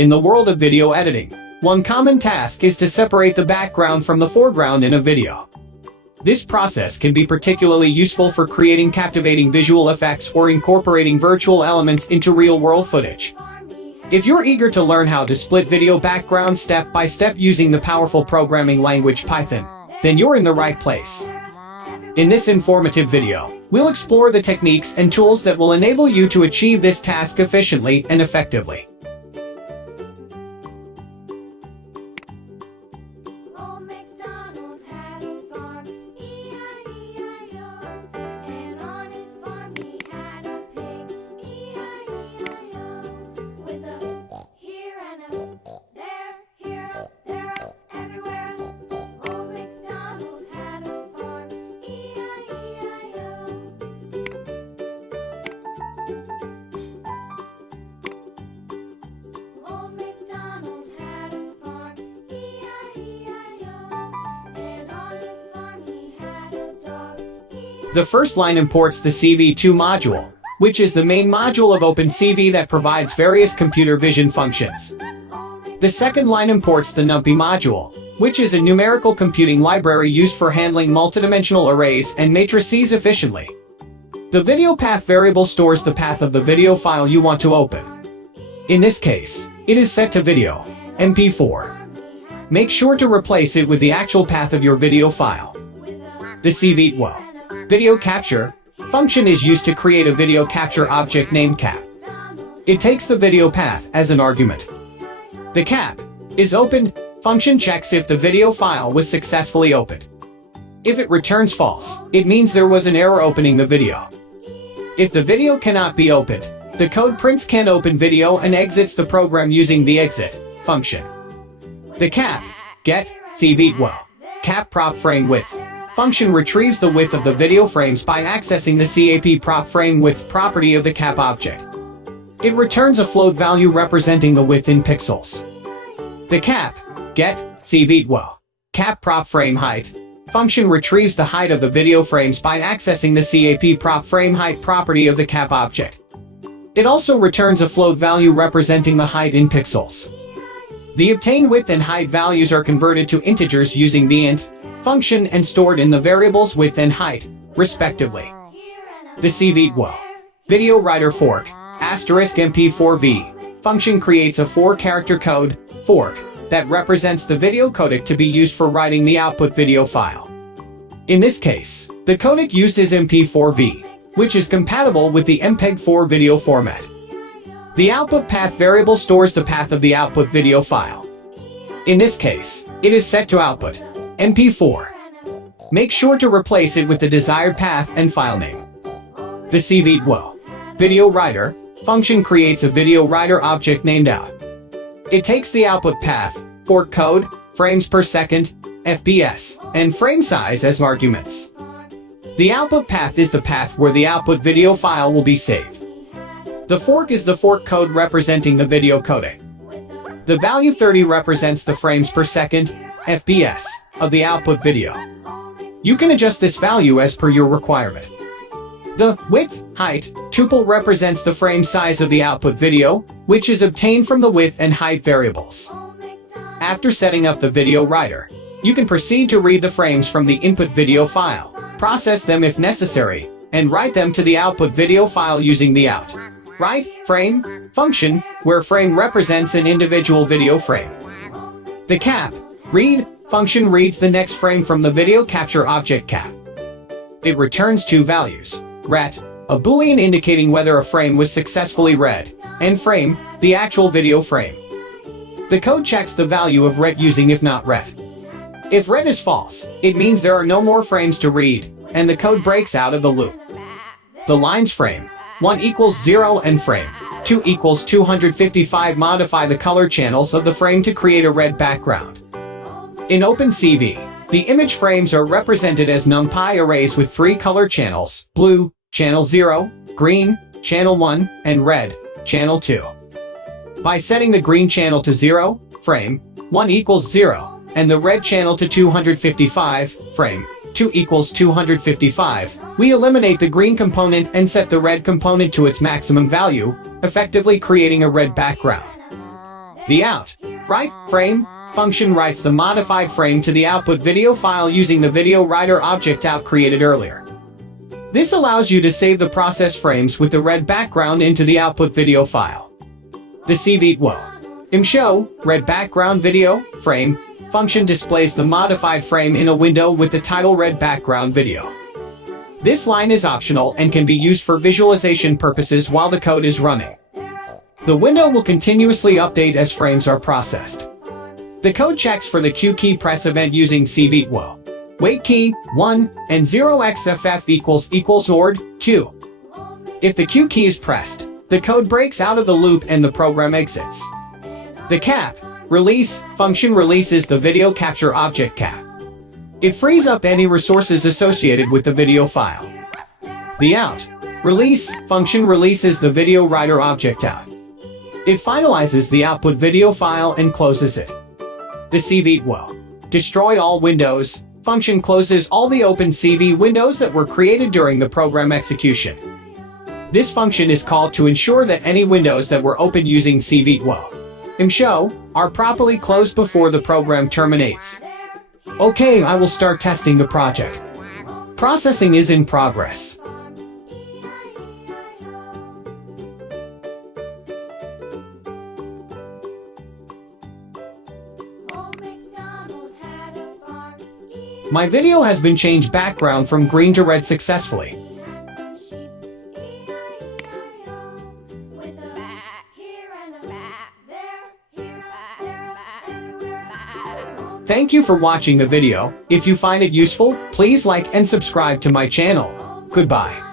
In the world of video editing, one common task is to separate the background from the foreground in a video. This process can be particularly useful for creating captivating visual effects or incorporating virtual elements into real-world footage. If you're eager to learn how to split video background step by step using the powerful programming language Python, then you're in the right place. In this informative video, we'll explore the techniques and tools that will enable you to achieve this task efficiently and effectively. The first line imports the CV2 module, which is the main module of OpenCV that provides various computer vision functions. The second line imports the NumPy module, which is a numerical computing library used for handling multidimensional arrays and matrices efficiently. The video path variable stores the path of the video file you want to open. In this case, it is set to video, MP4. Make sure to replace it with the actual path of your video file. The CV2 video capture function is used to create a video capture object named cap. It takes the video path as an argument. The cap is opened function checks if the video file was successfully opened. If it returns false, it means there was an error opening the video. If the video cannot be opened, the code prints can't open video and exits the program using the exit function. The cap get CV2 cap prop frame width function retrieves the width of the video frames by accessing the cap prop frame width property of the cap object. It returns a float value representing the width in pixels. The cap get CV2 cap prop frame height function retrieves the height of the video frames by accessing the cap prop frame height property of the cap object. It also returns a float value representing the height in pixels. The obtained width and height values are converted to integers using the int function and stored in the variables width and height, respectively. The CV2 video writer fork *MP4V function creates a 4-character code fork that represents the video codec to be used for writing the output video file. In this case, the codec used is MP4V, which is compatible with the MPEG-4 video format. The output path variable stores the path of the output video file. In this case, it is set to output MP4. Make sure to replace it with the desired path and file name. The CV2 video writer function creates a video writer object named out. It takes the output path, fork code, frames per second, FPS, and frame size as arguments. The output path is the path where the output video file will be saved. The fork is the fork code representing the video codec. The value 30 represents the frames per second, FPS, of the output video. You can adjust this value as per your requirement. The width, height tuple represents the frame size of the output video, which is obtained from the width and height variables. After setting up the video writer, you can proceed to read the frames from the input video file, process them if necessary, and write them to the output video file using the write frame function, where frame represents an individual video frame. The cap read function reads the next frame from the video capture object cap. It returns two values, ret, a boolean indicating whether a frame was successfully read, and frame, the actual video frame. The code checks the value of ret using if not ret. If ret is false, it means there are no more frames to read, and the code breaks out of the loop. The lines frame 1 equals 0 and frame 2 equals 255 modify the color channels of the frame to create a red background. In OpenCV, the image frames are represented as NumPy arrays with 3 color channels: blue, channel 0, green, channel 1, and red, channel 2. By setting the green channel to 0, frame 1 equals 0, and the red channel to 255, frame 2 equals 255, we eliminate the green component and set the red component to its maximum value, effectively creating a red background. The out, write, frame function writes the modified frame to the output video file using the video writer object out created earlier. This allows you to save the process frames with the red background into the output video file. The show red background video frame function displays the modified frame in a window with the title red background video. This line is optional and can be used for visualization purposes while the code is running. The window will continuously update as frames are processed. The code checks for the Q key press event using wait key 1 and 0xff equals ORD Q. If the Q key is pressed, the code breaks out of the loop and the program exits. The cap release function releases the video capture object cap. It frees up any resources associated with the video file. The out release function releases the video writer object out. It finalizes the output video file and closes it. The destroy all windows function closes all the open CV windows that were created during the program execution. This function is called to ensure that any windows that were opened using show are properly closed before the program terminates. Okay, I will start testing the project. Processing is in progress. My video has been changed background from green to red successfully. Thank you for watching the video. If you find it useful, please like and subscribe to my channel. Goodbye.